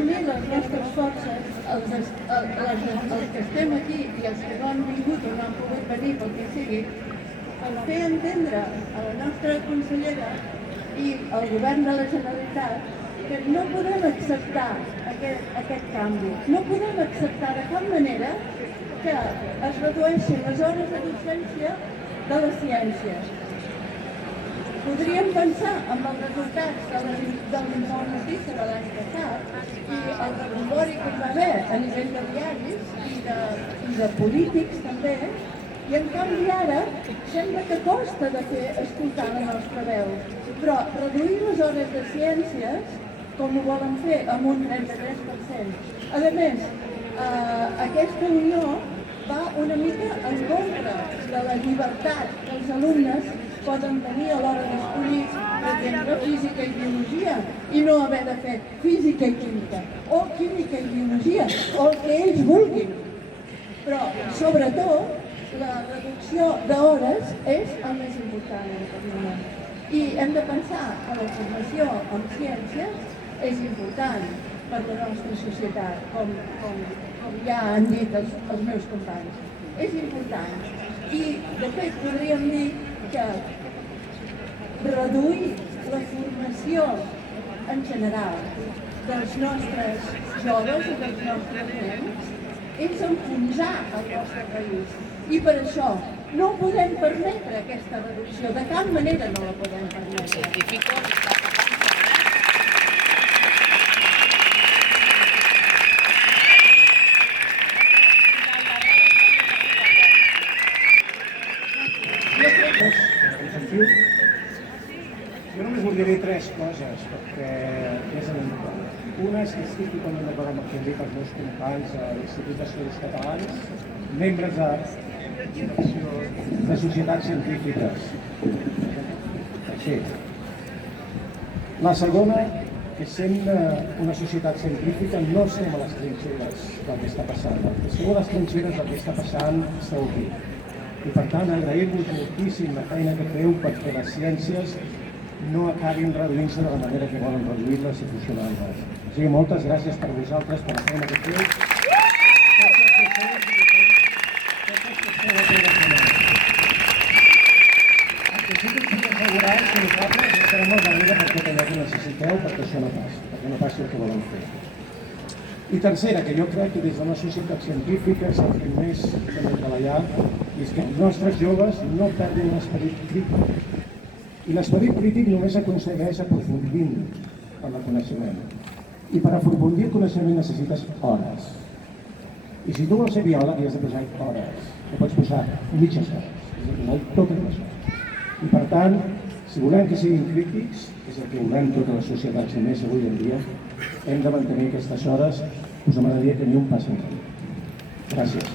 unir les nostres forces, els que estem aquí i els que no han vingut o no han pogut venir pel que sigui, per fer entendre a la nostra consellera i al govern de la Generalitat que no podem acceptar aquest canvi. No podem acceptar de cap manera que es redueixin les hores de docència de les ciències. Podríem pensar en els resultats de l'informe PISA de l'any passat i el rebombori que hi va haver a nivell de diaris i de polítics també, i en canvi ara sembla que costa de fer escoltar la nostra veu. Però reduir les hores de ciències, com ho volen fer, amb un 33%. A més, aquesta unió va una mica en contra de la llibertat que els alumnes poden tenir a l'hora d'escollir, per exemple, física i biologia, i no haver de fer física i química, o química i biologia, o el que ells vulguin. Però, sobretot, la reducció d'hores és el més important en aquest moment. I hem de pensar que la formació en ciències és important per la nostra societat, com ja han dit els meus companys. És important. I, de fet, podríem dir que reduir la formació en general dels nostres joves i dels nostres nens és enfonsar el nostre país. I per això no podem permetre aquesta reducció, de cap manera no la podem permetre. Jo només volia dir tres coses, perquè és evident. Una és que estic totalment d'acord amb el que han dit els meus companys a l'Institut d'Estudis Catalans, membres de societats científiques. Així. La segona, que sent una societat científica no estem a les trinxeres del que està passant. Esteu a les trinxeres del que està passant, esteu aquí. I per tant, agrair-vos moltíssim la feina que feu perquè les ciències no acabin reduint-se de la manera que volen reduir-les i funcionar-les. O sigui, moltes gràcies per vosaltres, per la feina que feu. El que sí que us puc assegurar és que nosaltres estarem al darrere per tot allò que necessiteu perquè això no passi, perquè no passi el que volen fer. I tercera, que jo crec que des de la societat científica s'ha fet més que hem de treballar, és que els nostres joves no perdin l'esperit crític. I l'esperit crític només s'aconsegueix aprofundint en el coneixement. I per aprofundir el coneixement necessites hores. I si tu vols ser biòleg, hi has de posar hores. No pots posar mitges hores, has de posar totes les hores. I per tant, si volem que siguin crítics, que és el que volem totes les societats i més avui en dia, hem de mantenir aquestes hores, us demanaria que ni un pas enrere. Gràcies.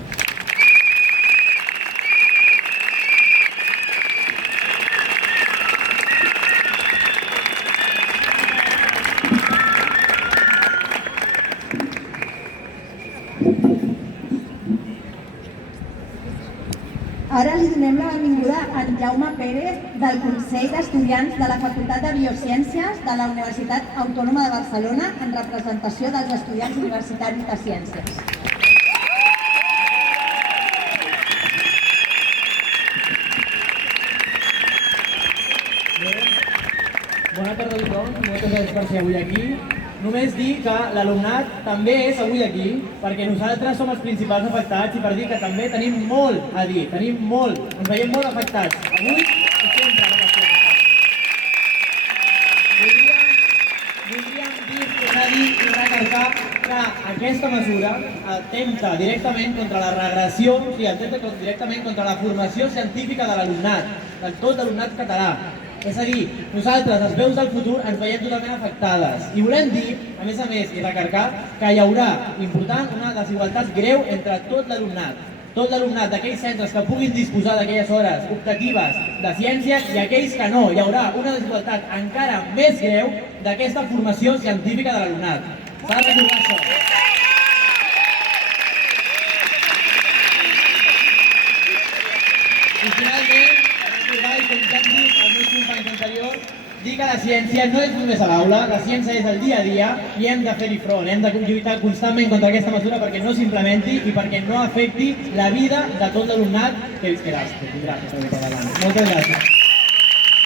Ara li donem la benvinguda a en Jaume Pérez del Consell d'Estudiants de la Facultat de Biociències de la Universitat Autònoma de Barcelona en representació dels estudiants universitaris de Ciències. Bona tarda a tothom, moltes gràcies per ser avui aquí. Només dir que l'alumnat també és avui aquí perquè nosaltres som els principals afectats i per dir que també tenim molt a dir, ens veiem molt afectats, avui i sempre per la ciència. Voldríem dir, tornar a dir i recarregar que aquesta mesura atempta directament contra la regressió i atempta directament contra la formació científica de l'alumnat, de tot l'alumnat català. És a dir, nosaltres, les veus del futur, ens veiem totalment afectades. I volem dir, a més, i recarregar, que hi haurà, important, una desigualtat greu entre tot l'alumnat d'aquells centres que puguin disposar d'aquelles hores optatives de ciències i aquells que no. Hi haurà una desigualtat encara més greu d'aquesta formació científica de l'alumnat. S'ha de recordar això. I finalment, recordar, i com ja han dit els meus companys anteriors, dir que la ciència no és només a l'aula, la ciència és el dia a dia i hem de fer-hi front, hem de lluitar constantment contra aquesta mesura perquè no s'implementi i perquè no afecti la vida de tot l'alumnat que tindrà aquesta per davant. Moltes gràcies.